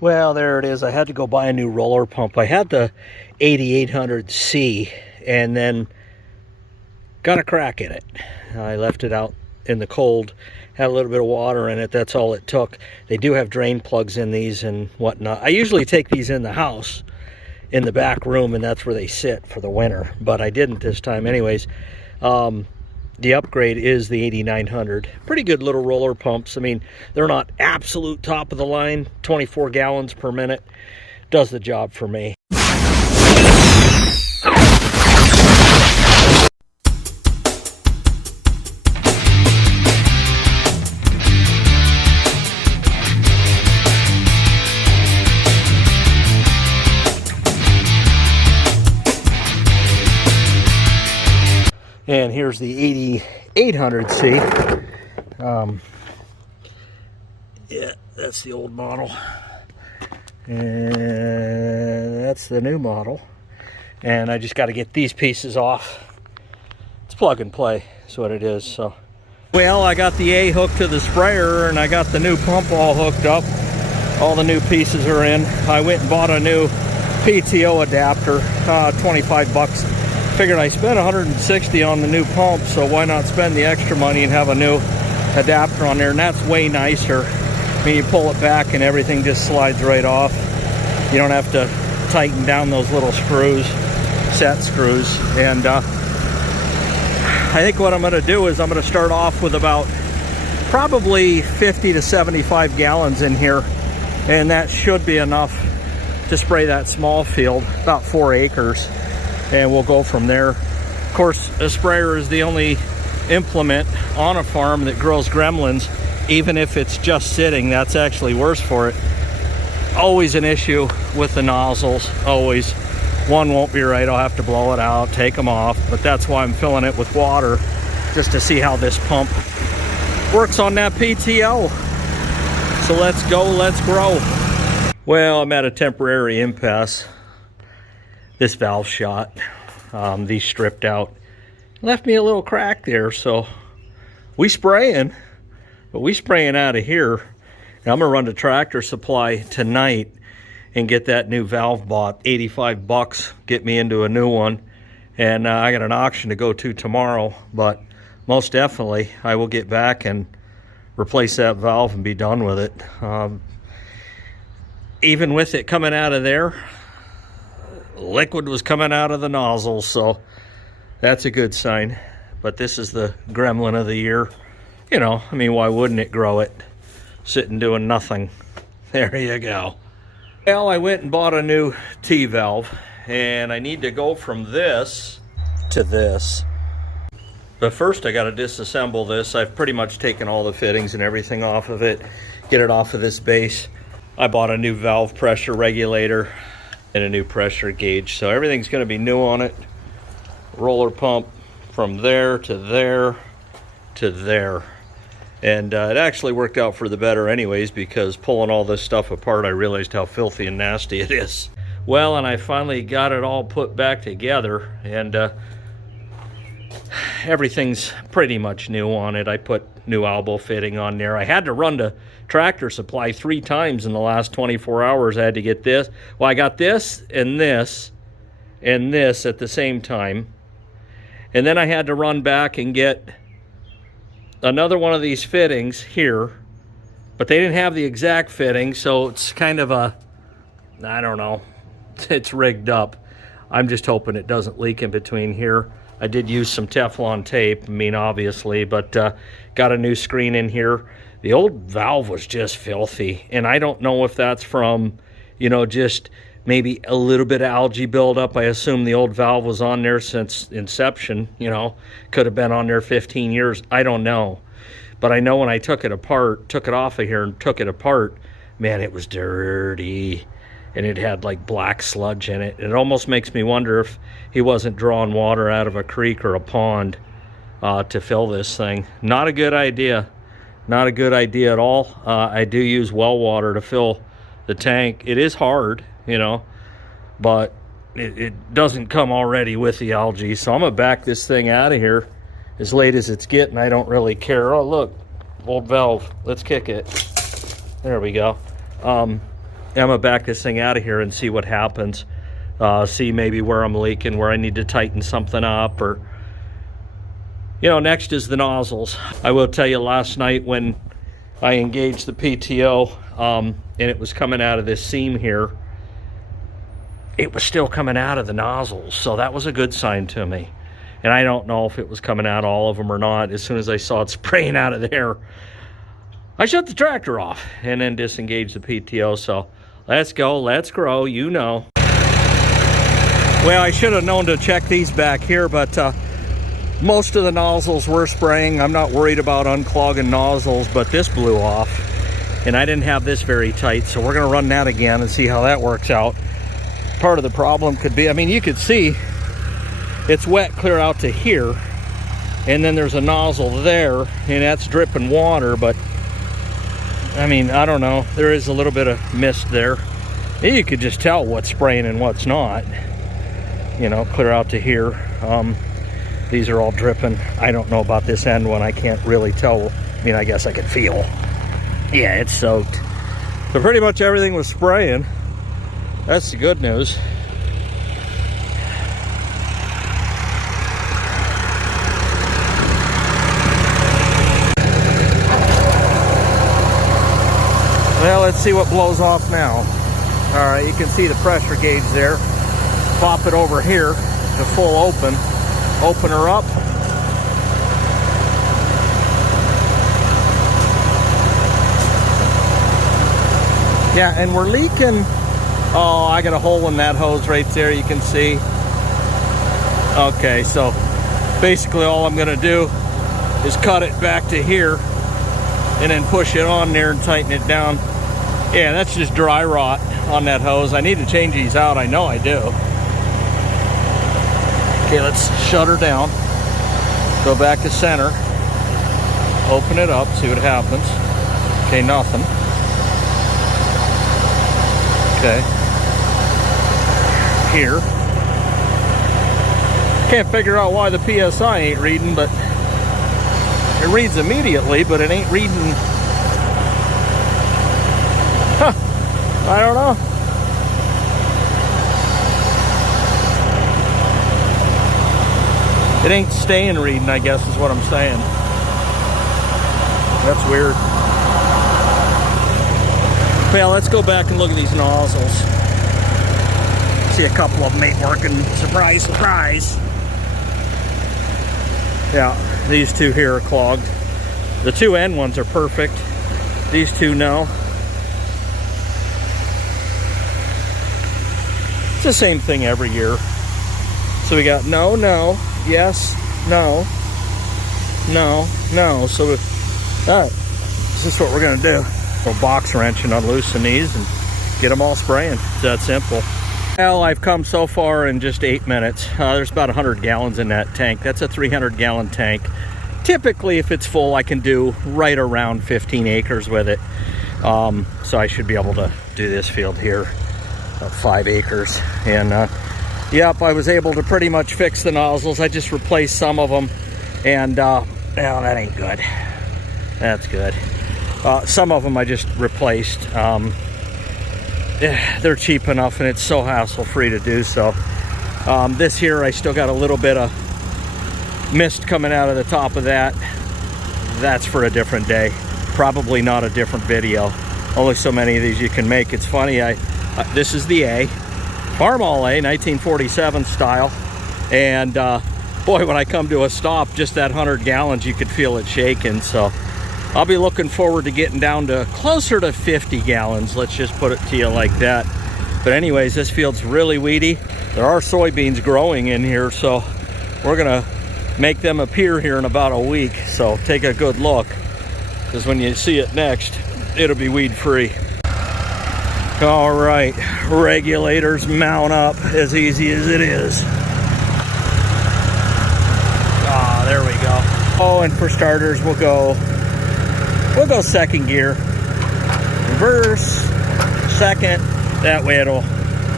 Well, there it is. I had to go buy a new roller pump. I had the 8800C and then got a crack in it. I left it out in the cold, had a little bit of water in it. That's all it took. They do have drain plugs in these and whatnot. I usually take these in the house, in the back room, and that's where they sit for the winter, but I didn't this time anyways. The upgrade is the 8900. Pretty good little roller pumps. I mean, they're not absolute top of the line. 24 gallons per minute. Does the job for me. And here's the 8800C. Yeah, that's the old model. And that's the new model. And I just got to get these pieces off. It's plug and play, is what it is. So, well, I got the A hooked to the sprayer, and I got the new pump all hooked up. All the new pieces are in. I went and bought a new PTO adapter, 25 bucks. Figured I spent 160 on the new pump, so why not spend the extra money and have a new adapter on there? And that's way nicer. I mean, you pull it back and everything just slides right off. You don't have to tighten down those little screws, set screws. And I think what I'm going to do is I'm going to start off with about probably 50 to 75 gallons in here, and that should be enough to spray that small field, about 4 acres. And we'll go from there. Of course, a sprayer is the only implement on a farm that grows gremlins. Even if it's just sitting, that's actually worse for it. Always an issue with the nozzles, always. One won't be right, I'll have to blow it out, take them off, but that's why I'm filling it with water, just to see how this pump works on that PTO. So let's go, let's grow. Well, I'm at a temporary impasse. This valve shot, these stripped out, left me a little crack there, so we spraying, but we spraying out of here. And I'm gonna run to Tractor Supply tonight and get that new valve bought. 85 bucks, get me into a new one. And I got an auction to go to tomorrow, but most definitely I will get back and replace that valve and be done with it. Even with it coming out of there, liquid was coming out of the nozzle, so that's a good sign. But this is the gremlin of the year. You know, I mean, why wouldn't it grow it? Sitting doing nothing. There you go. Well, I went and bought a new T-valve, and I need to go from this to this. But first I got to disassemble this. I've pretty much taken all the fittings and everything off of it, get it off of this base. I bought a new valve pressure regulator and a new pressure gauge, so everything's going to be new on it. Roller pump from there to there to there, and it actually worked out for the better anyways, because pulling all this stuff apart I realized how filthy and nasty it is. Well, and I finally got it all put back together, and everything's pretty much new on it. I put new elbow fitting on there. I had to run to Tractor Supply 3 times in the last 24 hours. I had to get this. Well, I got this and this and this at the same time. And then I had to run back and get another one of these fittings here. But they didn't have the exact fitting, so it's kind of a, I don't know, it's rigged up. I'm just hoping it doesn't leak in between here. I did use some Teflon tape, I mean, obviously, but got a new screen in here. The old valve was just filthy, and I don't know if that's from, you know, just maybe a little bit of algae buildup. I assume the old valve was on there since inception, you know, could have been on there 15 years. I don't know. But I know when I took it apart, took it off of here and took it apart, man, it was dirty. And it had like black sludge in it. It almost makes me wonder if he wasn't drawing water out of a creek or a pond to fill this thing. Not a good idea. Not a good idea at all. I do use well water to fill the tank. It is hard, you know, but it doesn't come already with the algae. So I'm gonna back this thing out of here as late as it's getting. I don't really care. Oh, look, old valve. Let's kick it. There we go. I'm gonna back this thing out of here and see what happens. See maybe where I'm leaking, where I need to tighten something up, or, you know, next is the nozzles. I will tell you, last night when I engaged the PTO and it was coming out of this seam here, it was still coming out of the nozzles, so that was a good sign to me. And I don't know if it was coming out all of them or not. As soon as I saw it spraying out of there, I shut the tractor off and then disengaged the PTO. So let's go, let's grow, you know. Well, I should have known to check these back here, but most of the nozzles were spraying. I'm not worried about unclogging nozzles, but this blew off. And I didn't have this very tight, so we're gonna run that again and see how that works out. Part of the problem could be, I mean, you could see it's wet clear out to here, and then there's a nozzle there, and that's dripping water, but I mean, I don't know. There is a little bit of mist there. And you could just tell what's spraying and what's not. You know, clear out to here. These are all dripping. I don't know about this end one. I can't really tell. I mean, I guess I could feel. Yeah, it's soaked. So pretty much everything was spraying. That's the good news. Well, let's see what blows off now. All right, you can see the pressure gauge there. Pop it over here to full open. Open her up. Yeah, and we're leaking. Oh, I got a hole in that hose right there, you can see. Okay, so basically all I'm gonna do is cut it back to here and then push it on there and tighten it down. Yeah, that's just dry rot on that hose. I need to change these out, I know I do. Okay, let's shut her down. Go back to center. Open it up, see what happens. Okay, nothing. Okay. Here. Can't figure out why the PSI ain't reading, but it reads immediately, but it ain't reading. Huh. I don't know. It ain't staying reading, I guess is what I'm saying. That's weird. Well, let's go back and look at these nozzles. See, a couple of them ain't working. Surprise, surprise. Yeah, these two here are clogged. The two end ones are perfect. These two, no. It's the same thing every year. So we got no, no, yes, no, no, no. So this is what we're gonna do. A box wrench and unloosen these and get them all spraying. It's that simple. Well, I've come so far in just 8 minutes. There's about 100 gallons in that tank. That's a 300-gallon tank. Typically, if it's full, I can do right around 15 acres with it. So I should be able to do this field here, 5 acres. And yep, I was able to pretty much fix the nozzles. I just replaced some of them, and well, that ain't good. That's good. Some of them I just replaced. They're cheap enough and it's so hassle-free to do so. This here, I still got a little bit of mist coming out of the top of that. That's for a different day. Probably not a different video. Only so many of these you can make. It's funny, this is the A. Farmall A, 1947 style. And boy, when I come to a stop, just that 100 gallons, you could feel it shaking. So I'll be looking forward to getting down to closer to 50 gallons. Let's just put it to you like that. But anyways, this field's really weedy. There are soybeans growing in here, so we're gonna make them appear here in about a week. So take a good look, because when you see it next, it'll be weed free. All right, regulators mount up, as easy as it is. Ah, there we go. Oh, and for starters, we'll go second gear, reverse, second. That way it'll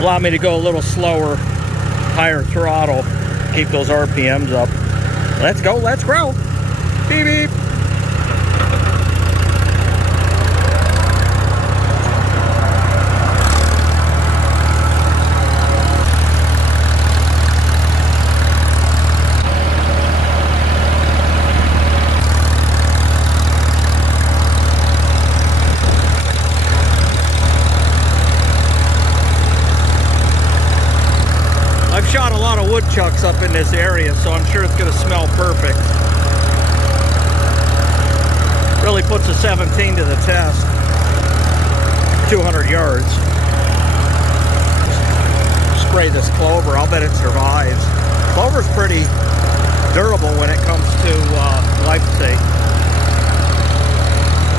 allow me to go a little slower, higher throttle, keep those RPMs up. Let's go, let's grow. Beep, beep. a lot of woodchucks up in this area, so I'm sure it's going to smell perfect. Really puts a 17 to the test. 200 yards. Spray this clover, I'll bet it survives. Clover's pretty durable when it comes to glyphosate.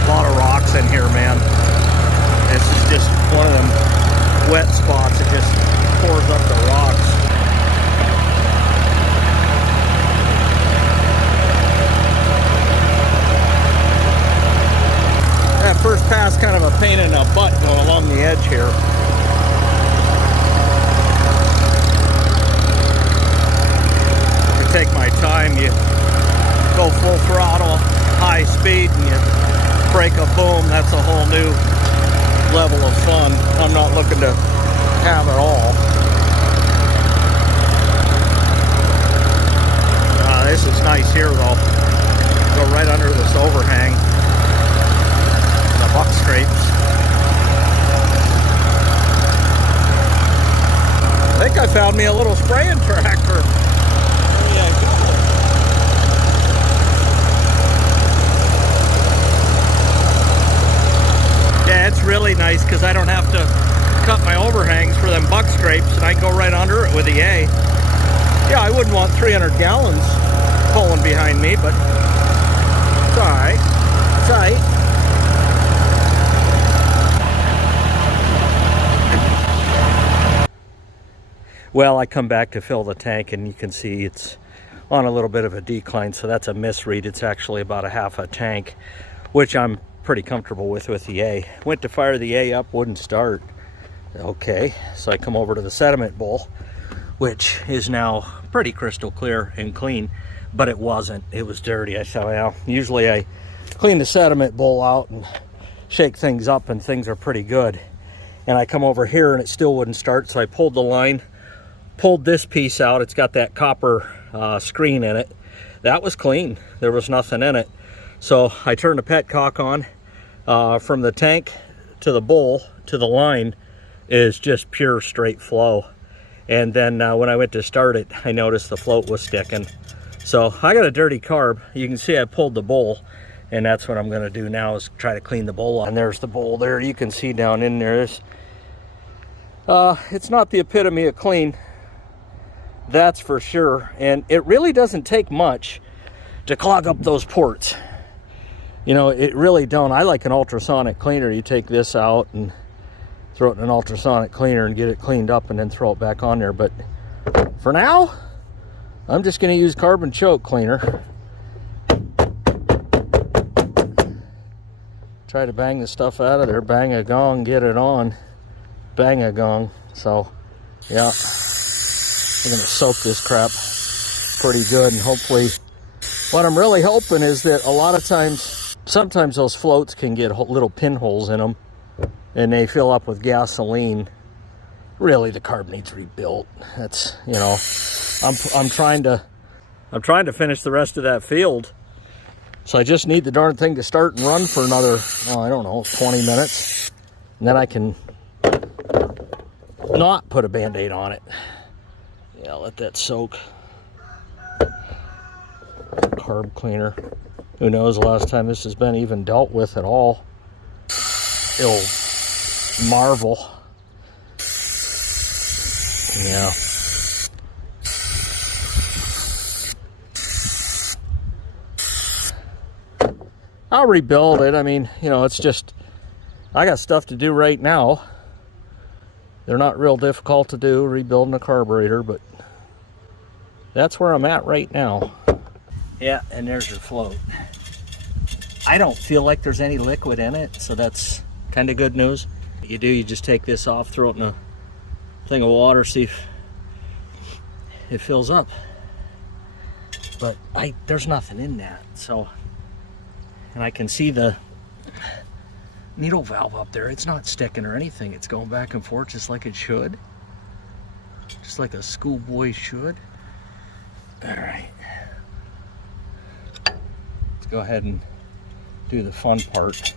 A lot of rocks in here, man. This is just one of them wet spots. It just pours up the rocks. That first pass kind of a pain in the butt going along the edge here. You take my time, you go full throttle, high speed, and you break a boom. That's a whole new level of fun. I'm not looking to have it all. This is nice here though. Go right under this overhang. The buck scrapes. I think I found me a little spraying tractor. There you go. Yeah, it's really nice because I don't have to cut my overhangs for them buck scrapes, and I can go right under it with the A. Yeah, I wouldn't want 300 gallons pulling behind me, but it's all right. It's all right. Well, I come back to fill the tank, and you can see it's on a little bit of a decline, so that's a misread. It's actually about a half a tank, which I'm pretty comfortable with the A. Went to fire the A up, wouldn't start. Okay, so I come over to the sediment bowl, which is now pretty crystal clear and clean, but it wasn't. It was dirty. I thought, well, usually I clean the sediment bowl out and shake things up and things are pretty good. And I come over here and it still wouldn't start, so I pulled the line, pulled this piece out. It's got that copper screen in it. That was clean. There was nothing in it. So I turned the petcock on. From the tank to the bowl to the line is just pure straight flow. And then when I went to start it, I noticed the float was sticking. So I got a dirty carb. You can see I pulled the bowl, and that's what I'm going to do now is try to clean the bowl up. And there's the bowl there. You can see down in there. It's not the epitome of clean, that's for sure. And it really doesn't take much to clog up those ports. You know, it really don't. I like an ultrasonic cleaner. You take this out and throw it in an ultrasonic cleaner and get it cleaned up and then throw it back on there. But for now, I'm just going to use carbon choke cleaner. Try to bang the stuff out of there. Bang a gong, get it on. Bang a gong. So, yeah. I'm going to soak this crap pretty good, and hopefully, what I'm really hoping is that a lot of times, sometimes those floats can get little pinholes in them and they fill up with gasoline. Really, the carb needs rebuilt. That's, you know, I'm trying to finish the rest of that field. So I just need the darn thing to start and run for another, oh, I don't know, 20 minutes. And then I can not put a Band-Aid on it. Yeah, let that soak. Carb cleaner. Who knows the last time this has been even dealt with at all. It'll marvel. Yeah. I'll rebuild it. I mean, you know, it's just, I got stuff to do right now. They're not real difficult to do, rebuilding a carburetor, but that's where I'm at right now. Yeah, and there's your float. I don't feel like there's any liquid in it, so that's kind of good news. What you do, you just take this off, throw it in a thing of water, see if it fills up. But there's nothing in that, so, and I can see the needle valve up there. It's not sticking or anything. It's going back and forth just like it should. Just like a schoolboy should. All right. Let's go ahead and do the fun part.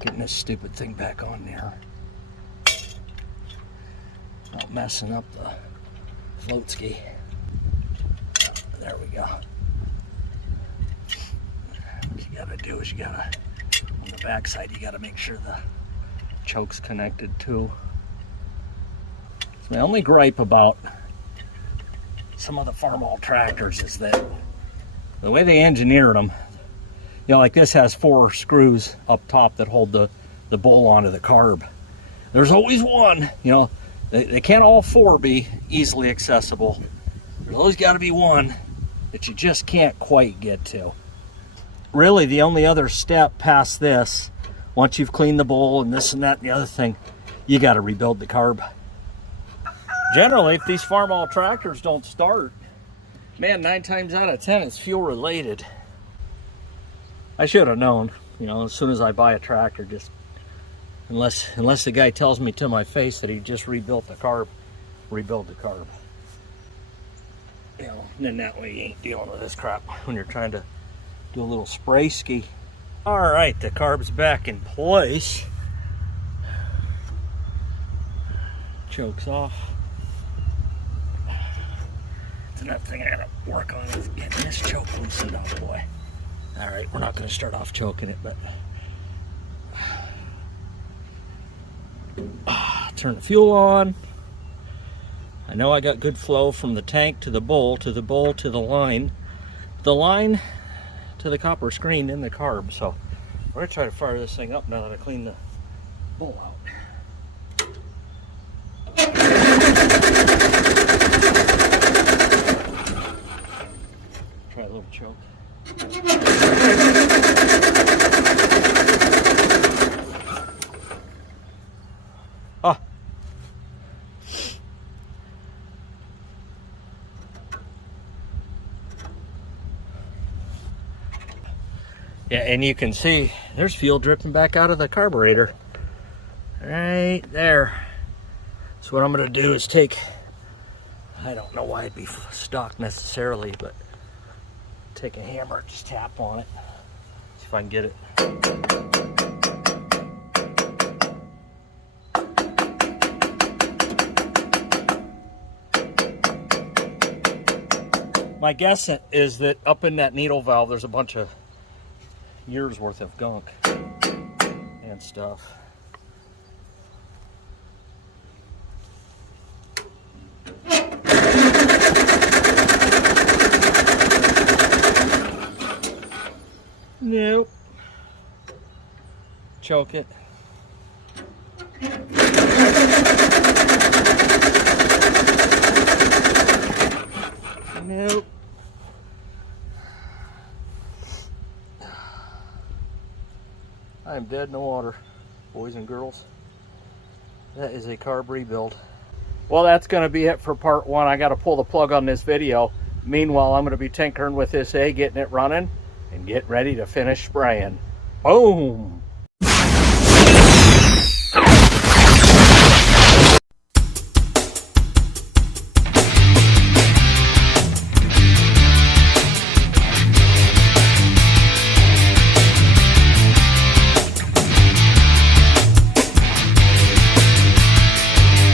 Getting this stupid thing back on there. Not messing up the float ski. There we go. What you gotta do is on the back side, you gotta make sure the choke's connected too. So my only gripe about some of the Farmall tractors is that the way they engineered them, you know, like this has 4 screws up top that hold the bowl onto the carb. There's always one, you know, they can't all 4 be easily accessible. There's always got to be one that you just can't quite get to. Really, the only other step past this, once you've cleaned the bowl and this and that and the other thing, you got to rebuild the carb. Generally, if these Farmall tractors don't start, man, 9 times out of 10, it's fuel related. I should have known, you know, as soon as I buy a tractor, just unless the guy tells me to my face that he just rebuilt the carb, rebuild the carb. You know, and then that way you ain't dealing with this crap when you're trying to do a little spray ski. All right, the carb's back in place. Choke's off. It's another thing I gotta work on is getting this choke loosened up, boy. All right, we're not gonna start off choking it, but turn the fuel on. I know I got good flow from the tank to the bowl, to the bowl to the line to the copper screen in the carb. So we're gonna try to fire this thing up now that I clean the bowl out. Try a little choke. Oh. Yeah, and you can see there's fuel dripping back out of the carburetor right there. So what I'm going to do is take, I don't know why it'd be stock necessarily, but take a hammer, just tap on it, see if I can get it. My guess is that up in that needle valve there's a bunch of years worth of gunk and stuff. Nope. Choke it. Nope. I'm dead in the water, boys and girls. That is a carb rebuild. Well, that's going to be it for part 1. I got to pull the plug on this video. Meanwhile, I'm going to be tinkering with this A, getting it running, and get ready to finish spraying. Boom!